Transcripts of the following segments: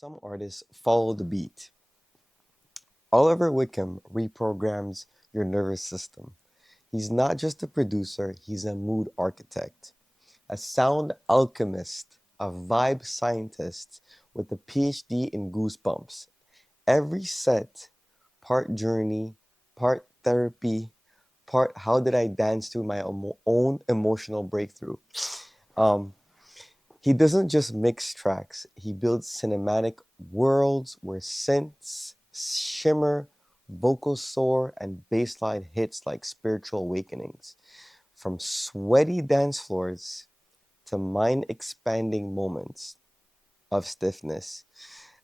Some artists follow the beat. Oliver Wickham reprograms your nervous system. He's not just a producer, he's a mood architect, a sound alchemist, a vibe scientist with a PhD in goosebumps. Every set, part journey, part therapy, part how did I dance to my own emotional breakthrough. Um, he doesn't just mix tracks, he builds cinematic worlds where synths shimmer, vocals soar, and bassline hits like spiritual awakenings. From sweaty dance floors to mind expanding moments of stiffness,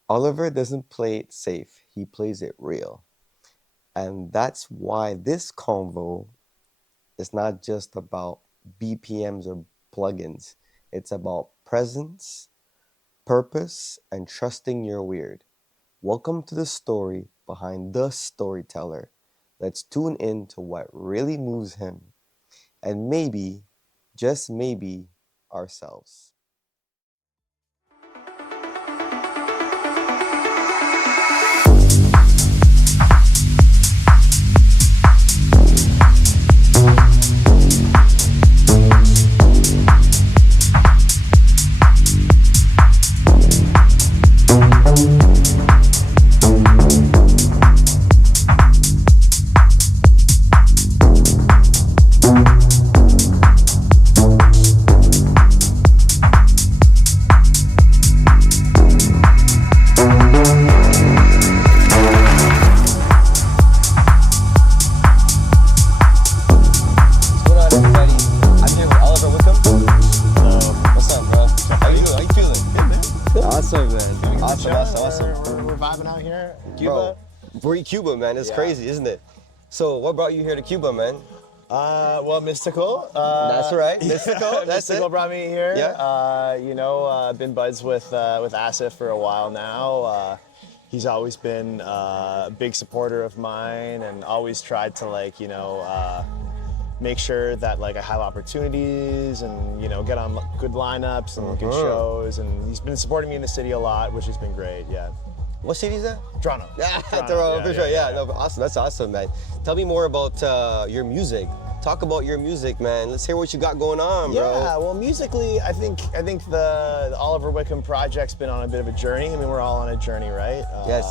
Oliver doesn't play it safe, he plays it real. And that's why this convo is not just about BPMs or plugins, it's about presence, purpose, and trusting your weird. Welcome to the story behind the storyteller. Let's tune in to what really moves him and maybe, just maybe, ourselves. What's going on, everybody? I'm here with Oliver Wickham. What's up, bro? How you doing? How you feeling? Good, man. Awesome, man. Awesome. We're vibing out here. Bro, Cuba. we're in Cuba, man. It's Yeah. crazy, isn't it? So, what brought you here to Cuba, man? Well, Mystical. That's right, Mystical. That's Mystical it. brought me here. Yeah. I've been buds with Asif for a while now. He's always been a big supporter of mine and always tried to make sure that I have opportunities and get on good lineups and good shows. And he's been supporting me in the city a lot, which has been great. Yeah. What city is that? Toronto. Yeah, Toronto, Toronto, for sure. Yeah, yeah. no, but awesome. That's awesome, man. Tell me more about your music. Talk about your music, man. Let's hear what you got going on, bro. Yeah, well, musically, I think the Oliver Wickham project's been on a bit of a journey. I mean, we're all on a journey, right? Yes.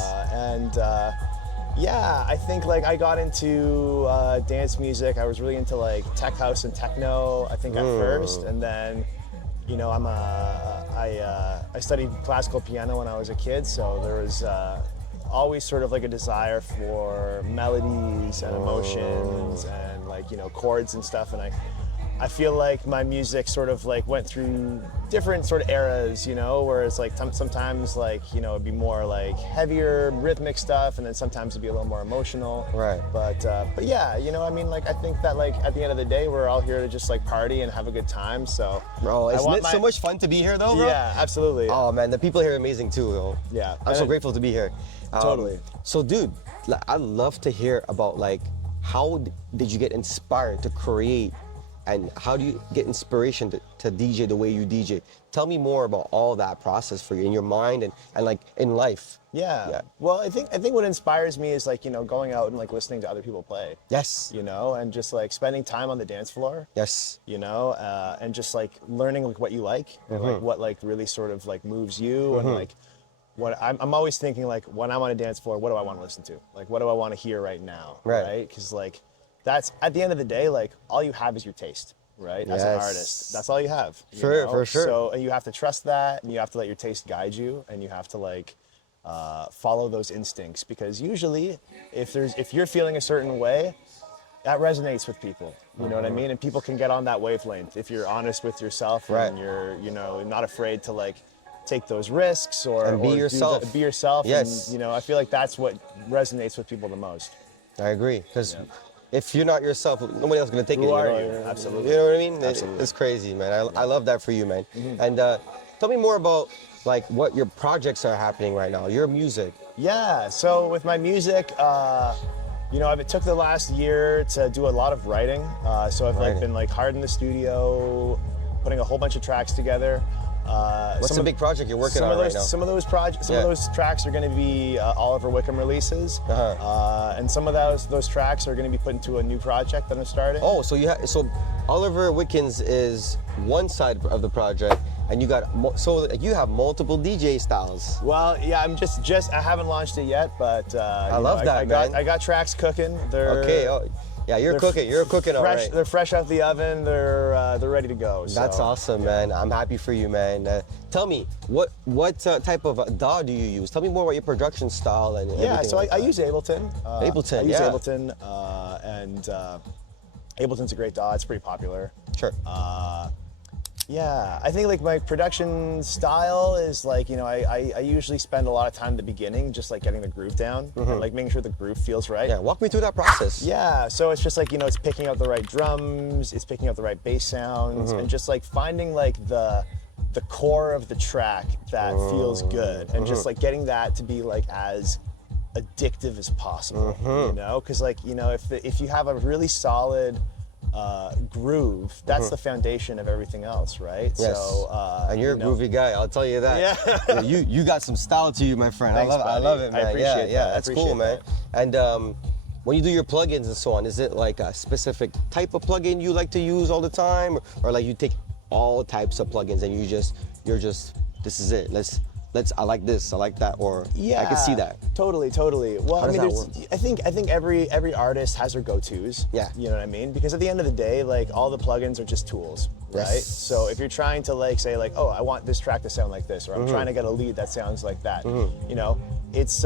I think I got into dance music. I was really into tech house and techno. I think at first, and then, I studied classical piano when I was a kid, so there was always sort of a desire for melodies and emotions and chords and stuff. And I feel like my music sort of went through different sort of eras, where it's sometimes it'd be more heavier rhythmic stuff, and then sometimes it'd be a little more emotional. Right. But yeah, I think that at the end of the day, we're all here to just party and have a good time. So Bro, I isn't want it so much fun to be here, though, bro? Yeah, absolutely. Oh, man, the people here are amazing, too, though. Yeah. I'm so grateful to be here. Totally. So, dude, I'd love to hear about, how did you get inspired to create, and how do you get inspiration to DJ the way you DJ? Tell me more about all that process for you in your mind and in life. Yeah. Well, I think what inspires me is going out and listening to other people play. Yes. And just spending time on the dance floor. Yes. And just learning what you like, and what really sort of moves you, and what I'm always thinking when I'm on a dance floor, what do I want to listen to? What do I want to hear right now? Right. Because that's at the end of the day, all you have is your taste. Right, as an Yes. artist, that's all you have. For sure. So, and you have to trust that, and you have to let your taste guide you, and you have to follow those instincts, because usually, if you're feeling a certain way, that resonates with people. You know what I mean? And people can get on that wavelength if you're honest with yourself, Right. and you're not afraid to take those risks or be or yourself. be yourself. Yes. And I feel like that's what resonates with people the most. I agree, because if you're not yourself, nobody else is going to take it. Who are know? you? Absolutely. You know what I mean? Absolutely. It's crazy, man. I love that for you, man. And tell me more about what your projects are happening right now, your music. Yeah, so with my music, it took the last year to do a lot of writing. So I've Writing. been hard in the studio, putting a whole bunch of tracks together. What's the big project you're working on right now? Some of those projects, some of those tracks are going to be Oliver Wickham releases, and some of those tracks are going to be put into a new project that I'm starting. Oh, so so Oliver Wickens is one side of the project, and you got so you have multiple DJ styles. Well, yeah, I'm just I haven't launched it yet, but I love that, man. I got tracks cooking. They're okay. Oh, yeah, you're cooking. You're cooking, all right. They're fresh out the oven. They're ready to go. So, that's awesome, man. I'm happy for you, man. Tell me, what type of DAW do you use? Tell me more about your production style and everything. Yeah, so I use Ableton. Ableton, I use Ableton, and Ableton's a great DAW. It's pretty popular. Sure. Yeah, I think like my production style is like, you know, I usually spend a lot of time at the beginning just like getting the groove down, and like making sure the groove feels right. Yeah, walk me through that process. Yeah, so it's just like, you know, it's picking out the right drums, it's picking out the right bass sounds, and just like finding like the core of the track that feels good, and just like getting that to be like as addictive as possible, you know? Because like, you know, if you have a really solid groove, that's the foundation of everything else, right? Yes. So, and you're a groovy guy, I'll tell you that. Yeah. you got some style to you, my friend. Thanks, I love it, man. I appreciate yeah, that. that's cool, man. And when you do your plugins and so on, is it like a specific type of plugin you like to use all the time, or like you take all types of plugins and you're just this is it. I like this, I like that, or yeah, I can see that. Totally. Well, How I mean, does that work? I think every artist has their go-tos. Yeah. You know what I mean? Because at the end of the day, like all the plugins are just tools, right? Yes. So if you're trying to like say like, oh, I want this track to sound like this, or I'm trying to get a lead that sounds like that, you know, it's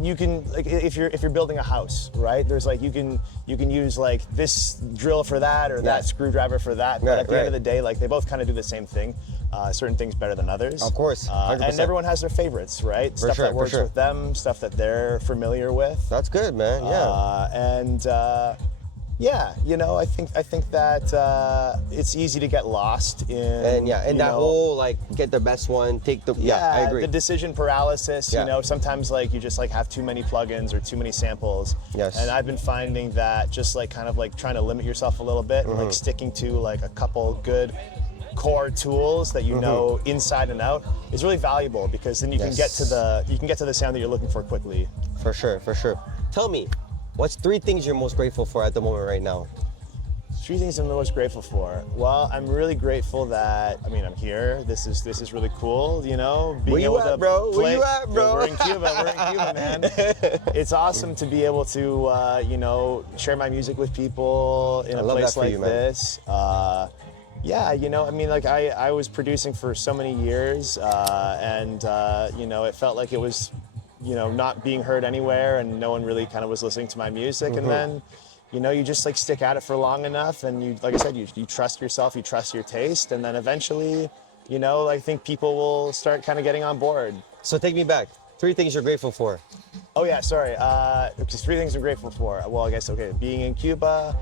you can like if you're building a house, right? There's like you can use like this drill for that or that screwdriver for that, but at the end of the day, like they both kind of do the same thing. Certain things better than others. Of course, 100%. And everyone has their favorites, right? For Stuff sure, that works with them, stuff that they're familiar with. That's good, man. Yeah. Yeah, you know, I think that it's easy to get lost in. And that whole like get the best one, take the I agree. The decision paralysis. Yeah. You know, sometimes like you just like have too many plugins or too many samples. Yes. And I've been finding that just like kind of like trying to limit yourself a little bit and like sticking to like a couple good core tools that you know inside and out is really valuable, because then you can get to the sound that you're looking for quickly. For sure. Tell me, what's 3 things you're most grateful for at the moment right now? 3 things I'm most grateful for. Well, I'm really grateful that I'm here. This is really cool, you know. Where you at, bro? Where you at, bro? We're in Cuba, man. It's awesome to be able to you know, share my music with people in a place like this. Yeah, you know, I mean, like I was producing for so many years, and you know, it felt like it was, you know, not being heard anywhere, and no one really kind of was listening to my music. And then, you know, you just like stick at it for long enough, and you, like I said, you trust yourself, you trust your taste, and then eventually, you know, I think people will start kind of getting on board. So take me back. 3 things you're grateful for. Oh yeah, sorry. Just 3 things I'm grateful for. Well, I guess, okay, being in Cuba,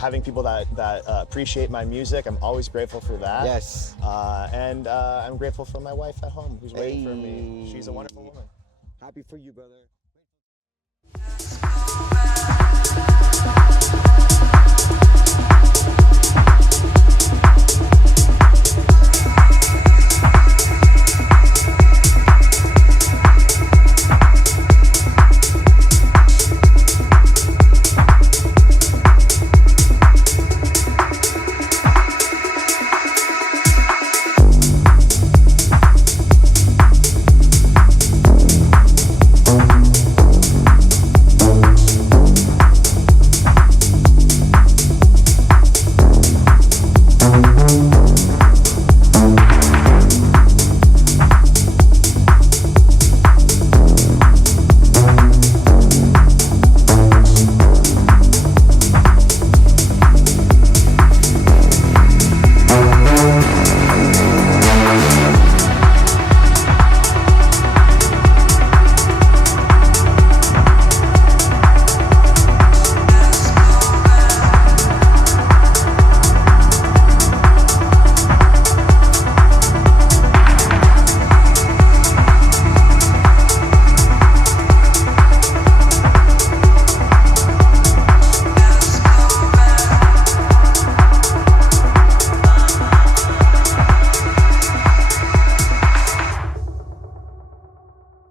having people that appreciate my music, I'm always grateful for that. Yes. And I'm grateful for my wife at home who's waiting for me. She's a wonderful woman. Happy for you, brother.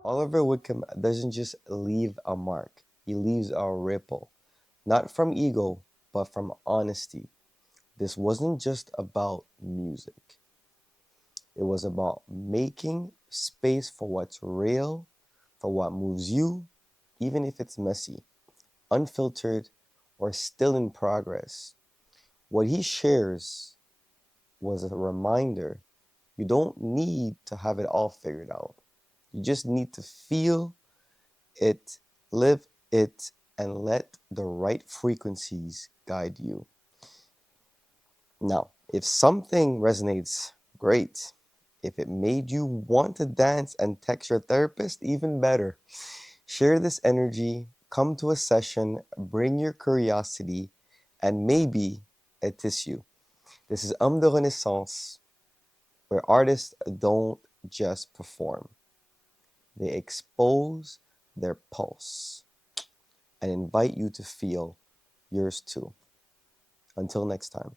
Oliver Wickham doesn't just leave a mark, he leaves a ripple, not from ego, but from honesty. This wasn't just about music, it was about making space for what's real, for what moves you, even if it's messy, unfiltered, or still in progress. What he shares was a reminder you don't need to have it all figured out. You just need to feel it, live it, and let the right frequencies guide you. Now, if something resonates, great. If it made you want to dance and text your therapist, even better. Share this energy, come to a session, bring your curiosity, and maybe a tissue. This is Homme de Renaissance, where artists don't just perform, they expose their pulse and invite you to feel yours too. Until next time.